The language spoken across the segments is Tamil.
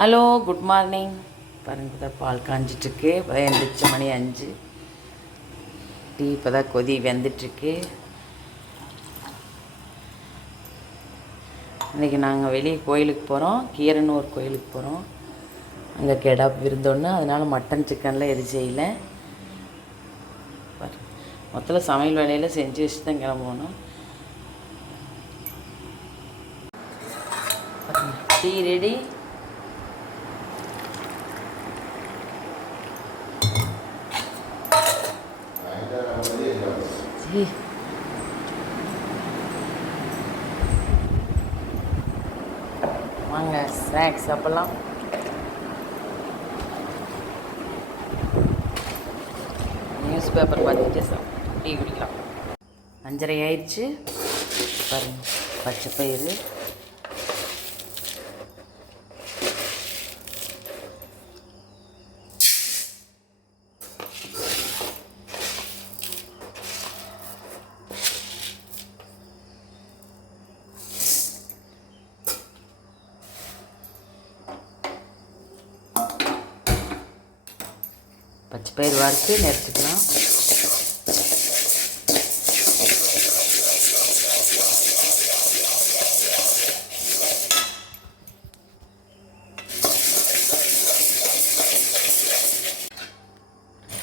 Hello, good morning. பாருங்க, தான் பால் காஞ்சிட்ருக்கு. எழுந்திரிச்ச மணி 5. டீ இப்போ தான் கொதி வெந்துட்டுருக்கு. இன்றைக்கி நாங்கள் வெளியே கோயிலுக்கு போகிறோம். கீரனூர் கோயிலுக்கு போகிறோம். அங்கே கெடா விருந்தொன்று, அதனால் மட்டன் சிக்கனில் எதுவும் செய்யலை. மொத்தத்தில் சமையல் வேலையில் செஞ்சு வச்சு தான் கிளம்பணும். Tea ready. வாங்க ஸ்நாக்ஸ் சாப்பிட்லாம். நியூஸ் பேப்பர் பார்த்துட்டு டீ குடிக்கலாம். 5:30 ஆயிடுச்சு. பாருங்க, பச்சை பயிறு, பச்சை பயிறு வறுத்து நிறுத்திக்கலாம்.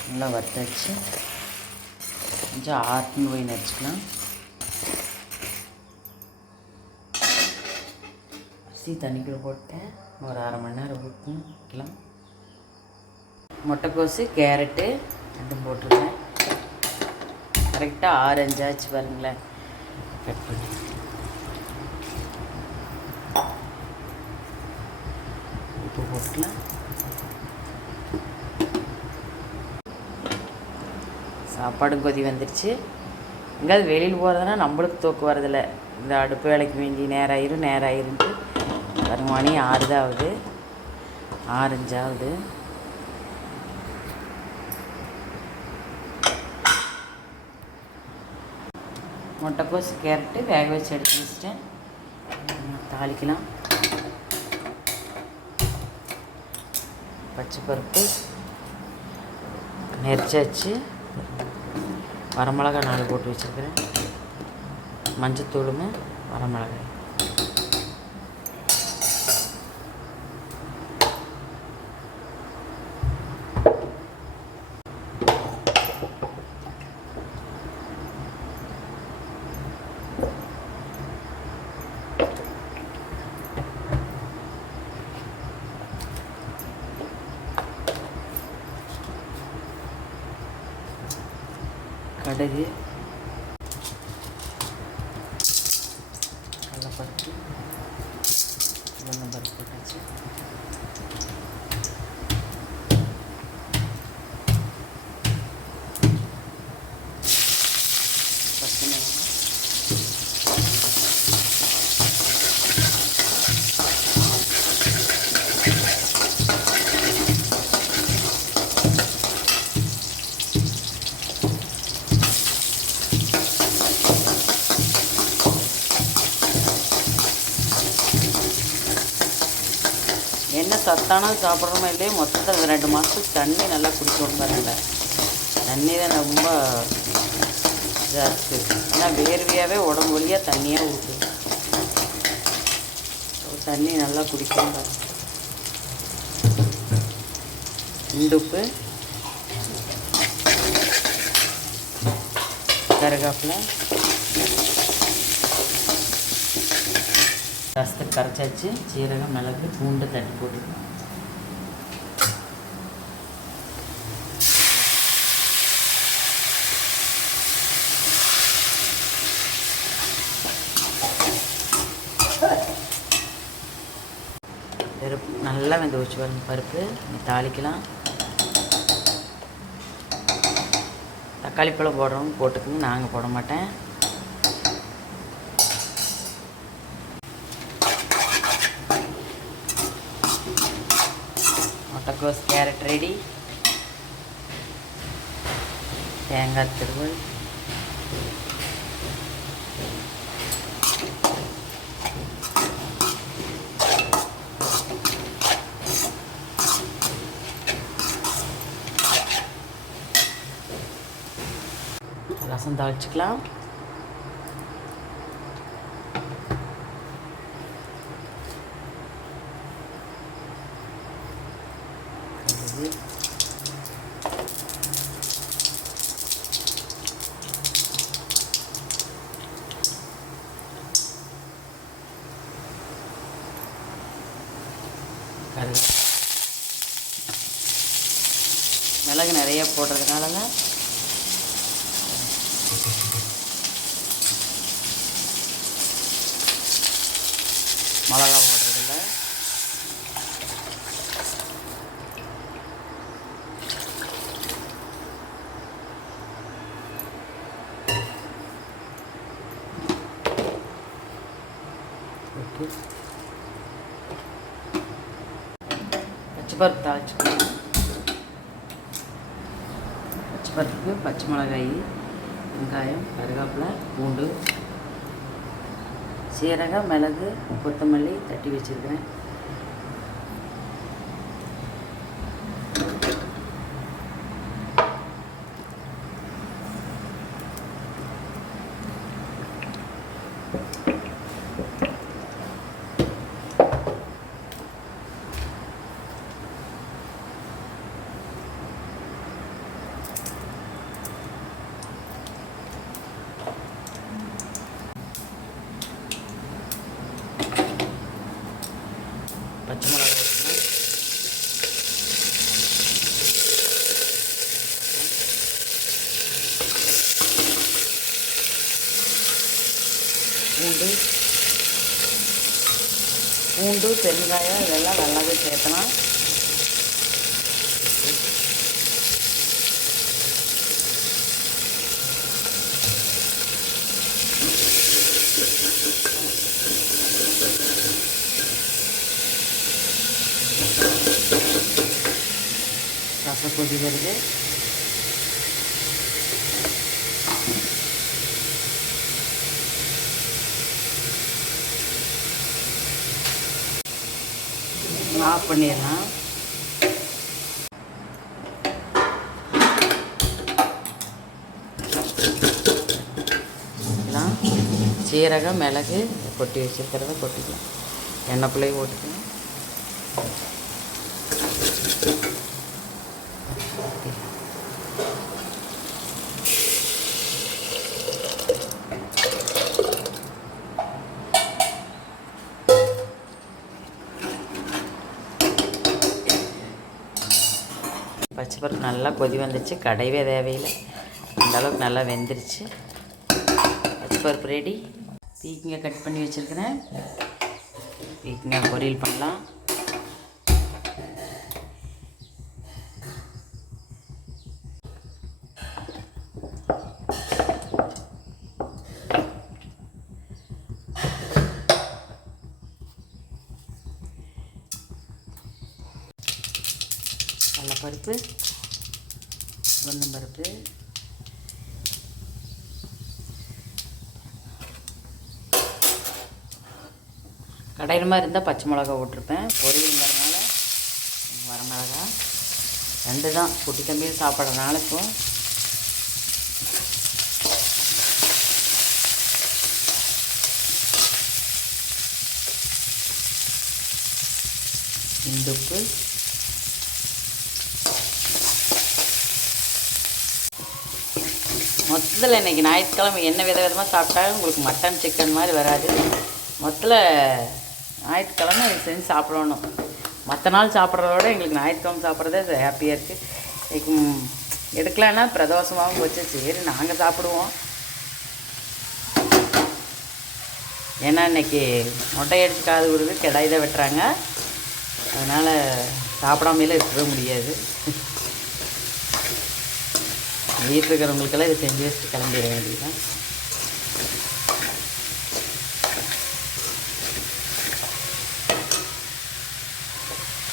நல்லா வறுத்தாச்சு. கொஞ்சம் ஆற்றுன்னு போய் நரிச்சிக்கலாம். அரிசி தண்ணிக்குள்ளே போட்டேன். ஒரு 1/2 மணி நேரம் ஊற்றிக்கலாம். முட்டைக்கோசு, கேரட்டு ரெண்டும் போட்டுருக்கேன். கரெக்டாக 6-5 ஆச்சு பாருங்களேன். கட் பண்ணி உப்பு போட்டுக்கலாம். சாப்பாடும் கொதி வந்துடுச்சு. எங்கேயாவது வெளியில் போகிறதுனா நம்மளுக்கு தூக்கு வரதில்லை. இந்த அடுப்பு வேலைக்கு வேண்டி நேரம் ஆயிருன்ட்டு பாருங்க, மணி 6 தான் ஆகுது. 6-5 ஆகுது. முட்டைக்கோசு, கேரட்டு வேக வச்சு எடுத்து வச்சிட்டேன். தாளிக்கலாம். பச்சை பருப்பு நெரிச்சாச்சு. வரமிளகாய் 4 போட்டு வச்சுருக்கிறேன். மஞ்சத்தூளும் வரமிளகாய். கடுகு, கடலைப்பருப்பு, உளுந்தம்பருப்பு போட்டாச்சு. பச்சை மிளகாய், என்ன சத்தான சாப்பிட்றோமோ இல்லையே, மொத்தம் 2 மாதத்துக்கு தண்ணி நல்லா குடிக்கணும் பாருங்க. தண்ணி தான் ரொம்ப இதாக இருக்குது. ஏன்னா வேர்வையாகவே உடம்பு வழியாக தண்ணியாக ஊற்றுது. தண்ணி நல்லா குடிக்கணும் பாருங்க. இந்துப்பு, கருவேப்பிலை, ரசத்தை கரைச்சாச்சு. சீரகம், மிளகு, பூண்டு தட்டி போட்டுக்கலாம். பருப்பு நல்லா வெந்து வச்சு பாருங்க. பருப்பு தாளிக்கலாம். தக்காளி பழம் போடுறவங்க போட்டுக்குங்க, நாங்கள் போட மாட்டேன். முட்டைக்கோஸ், கேரட் ரெடி. தேங்காய் திருவல், ரசம் தாளிச்சிக்கலாம். கருவேப்பிலை, மிளகு நிறைய போடுறதுனாலங்க மிளகா போடுறதில்ல. பருப்பு தாளிச்சுக்கலாம். பருப்புக்கு பச்சை மிளகாய், வெங்காயம், கருவேப்பிலை, பூண்டு, சீரகம், மிளகு, கொத்தமல்லி தட்டி வச்சுருக்கேன். பச்சை மிளகாய் போட்டுக்கலாம். பூண்டு, பெருங்காயம் இதெல்லாம் நல்லாவே சேர்த்தலாம். ரசம் கொதி வருது. ஆஃப் பண்ணிடலாம். சீரகம், மிளகு கொட்டி வச்சுருக்கிறத கொட்டிக்கலாம். எண்ணெய்க்குள்ளேயே போட்டுக்கலாம். பச்சை பருப்பு நல்லா கொதி வந்துச்சு, கடையவே தேவையில்லை, அந்தளவுக்கு நல்லா வெந்துருச்சு. பச்சை பருப்பு ரெடி. பீக்கங்காய் கட் பண்ணி வச்சுருக்கிறேன். பீக்கங்காய் பொரியல் பண்ணலாம். கடலைப்பருப்பு, உளுந்தம்பருப்பு, கடையில் மாதிரி இருந்தால் பச்சை மிளகா போட்டிருப்பேன். பொரியலுங்கிறதுனால வரமிளகா 2 தான். குட்டி தம்பி சாப்பிட்றதுனால இப்போ இந்துப்பு, மொத்தத்தில் இன்றைக்கி ஞாயிற்றுக்கிழமை என்ன விதமாக சாப்பிட்டாலும் உங்களுக்கு மட்டன் சிக்கன் மாதிரி வராது. மொத்தத்தில் ஞாயிற்றுக்கிழமை இது செஞ்சு சாப்பிடணும். மற்ற நாள் சாப்பிட்றதோட எங்களுக்கு ஞாயிற்றுக்கிழமை சாப்பிட்றதே ஹாப்பியாக இருக்குது. எடுக்கலான்னா பிரதோஷமாகவும் போச்சு. சரி நாங்கள் சாப்பிடுவோம். ஏன்னா இன்றைக்கி மொட்டை அடிச்சு காது விடுது, கிடாய் தான் வெட்டுறாங்க. அதனால் சாப்பிடாமையில இருக்கவே முடியாது. வீட்டில் இருக்கிறவங்களுக்கெல்லாம் இதை செஞ்சு வச்சுட்டு கிளம்பிட வேண்டியதுதான்.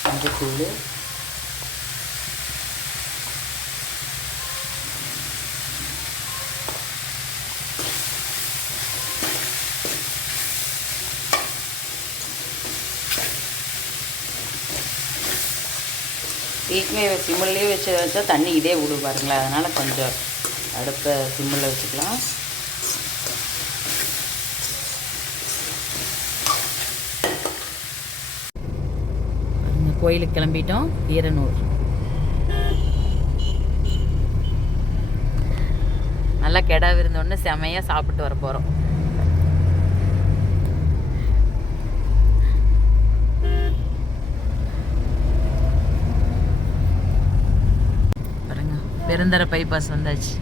மஞ்சத்தூள், வீட்லேயே சிம்மிலே வச்சா தண்ணி இதே விடு பாருங்களேன். அதனால் கொஞ்சம் அடுப்பை சிம்மில் வச்சுக்கலாம். கோயிலுக்கு கிளம்பிட்டோம். கீரனூர் நல்லா கெடா விருந்தோன்னு செமையாக சாப்பிட்டு வர போகிறோம். பாருங்க, பெருந்தர பைபாஸ் வந்தாச்சு.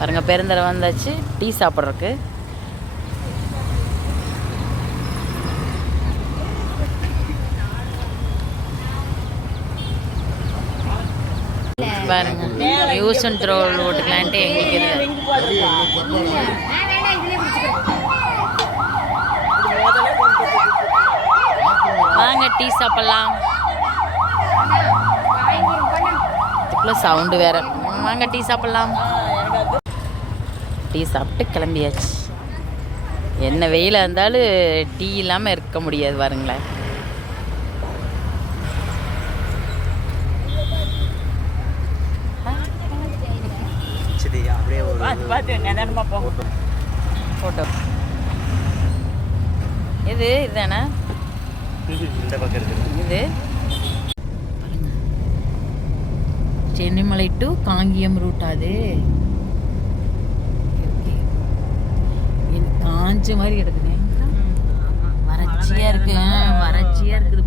பாருங்க, பெருந்தரை வந்தாச்சு டீ சாப்பிட்றதுக்கு. பாருங்க, யூஸ் அண்ட் த்ரோ ஓட்டுக்கலான்ட்டு எங்களுக்கு இது. வாங்க டீ சாப்பிட்லாம். இதுக்குள்ள சவுண்டு வேற. வாங்க டீ சாப்பிட்லாம். டீ சாப்பிட்டு கிளம்பியாச்சு. என்ன வெயிலாக இருந்தாலும் டீ இல்லாமல் இருக்க முடியாது. பாருங்களேன், ஃபோட்டோ இது இதுதானே இது. Chennimalai to Kangeyam route. அது காஞ்ச மாதிரி கிடக்குது. வறட்சியா இருக்கு. வறட்சியா இருக்குது.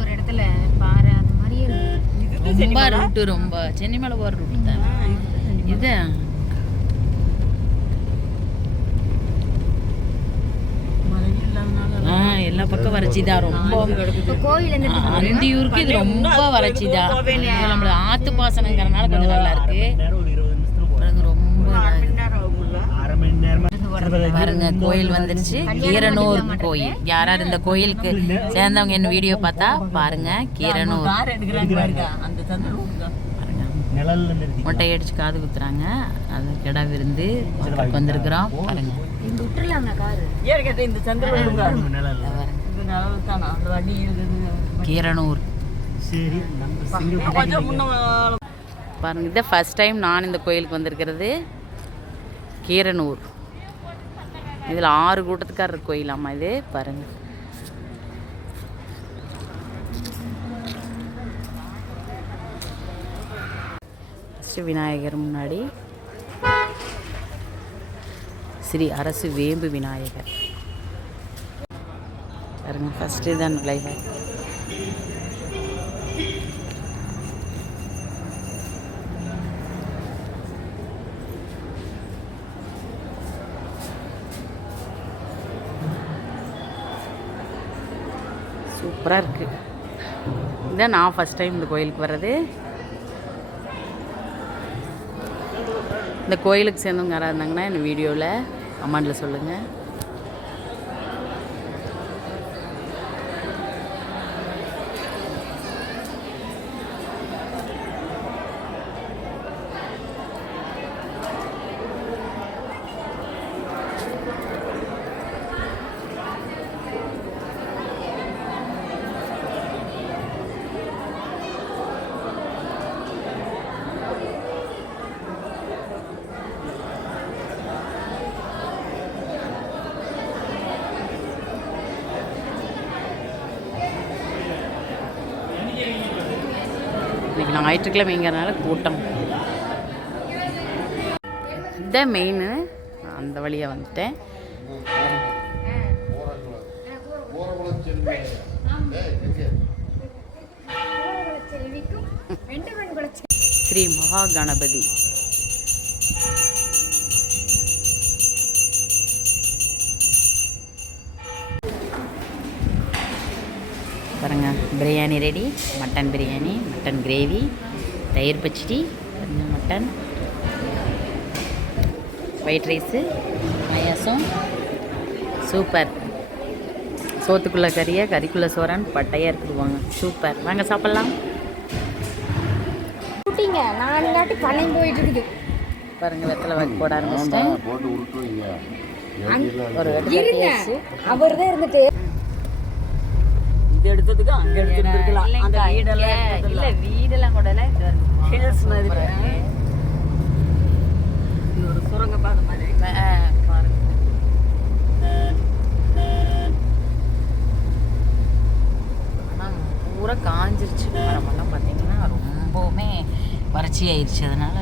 ஒரு இடத்துல பாரு அந்த மாதிரியே இருக்கு. ரொம்ப ரூட்டு ரொம்ப சென்னிமலை போகிற ரூட்டு தான் இது. எல்லா பக்கம் வறட்சிதான். ரொம்ப அந்தியூருக்கு இது ரொம்ப வறட்சிதான். நம்மள ஆத்து பாசனங்கிறதுனால கொஞ்சம் நல்லா இருக்கு. பாருங்க, கோயில் வந்துருச்சு. கீரனூர் கோயில். யாராவது இந்த கோயிலுக்கு சேர்ந்தவங்க என்ன வீடியோ பார்த்தா பாருங்க. கீரனூர் மொட்டை அடிச்சு காது குத்துறாங்க. அது கெடா விருந்து வந்திருக்கிறோம். பாருங்க, கீரனூர். பாருங்க, இதான் ஃபர்ஸ்ட் டைம் நான் இந்த கோயிலுக்கு வந்திருக்கிறது. கீரனூர். இதில் 6 கூட்டத்துக்காரர் கோயிலாமா இது. பாருங்க, ஃபஸ்ட்டு விநாயகர் முன்னாடி ஸ்ரீ அரசு வேம்பு விநாயகர். பாருங்க, ஃபஸ்ட்டு தான் விநாயகர். சூப்பராக இருக்குது. இதான் நான் ஃபஸ்ட் டைம் இந்த கோயிலுக்கு வர்றது. இந்த கோயிலுக்கு சேர்ந்தவங்க யாராக இருந்தாங்கன்னா இந்த வீடியோவில் கமெண்டில் சொல்லுங்கள். இன்றைக்கி ஞாயிற்றுக்கிழமைங்கிறதுனால கூட்டம். இதுதான் மெயின். அந்த வழியாக வந்துட்டேன். ஸ்ரீ மகா கணபதி. பாருங்க, biryani ready. Mutton biryani, mutton gravy, தயிர் பச்சடி, மட்டன் ஒயிட் ரைஸு, பாயாசம். சூப்பர். சோத்துக்குள்ளே கறியை, கறிக்குள்ளே சோறான்னு பட்டையாக இருக்குதுவாங்க. சூப்பர். வாங்க சாப்பிட்லாம். நான் இல்லாட்டி பழையம் போயிட்டு இருக்குது. பாருங்க வெத்தலை வாக்கு போட ஆரம்பிச்சிட்டேன். ஒரு அவர் தான் இருந்துட்டு இது எடுத்ததுக்கு அங்க எடுத்துருக்கலாம். அந்த வீடெல்லாம் இல்ல வீடெல்லாம் கூட இல்ல, இது ஹில்ஸ் மாதிரி இது ஒரு சுரங்க பாதை மாதிரி பாருங்க. ஆனா பூரா காஞ்சிருச்சு. மரமெல்லாம் பார்த்தீங்கன்னா ரொம்பவுமே வறட்சி ஆயிடுச்சு. அதனால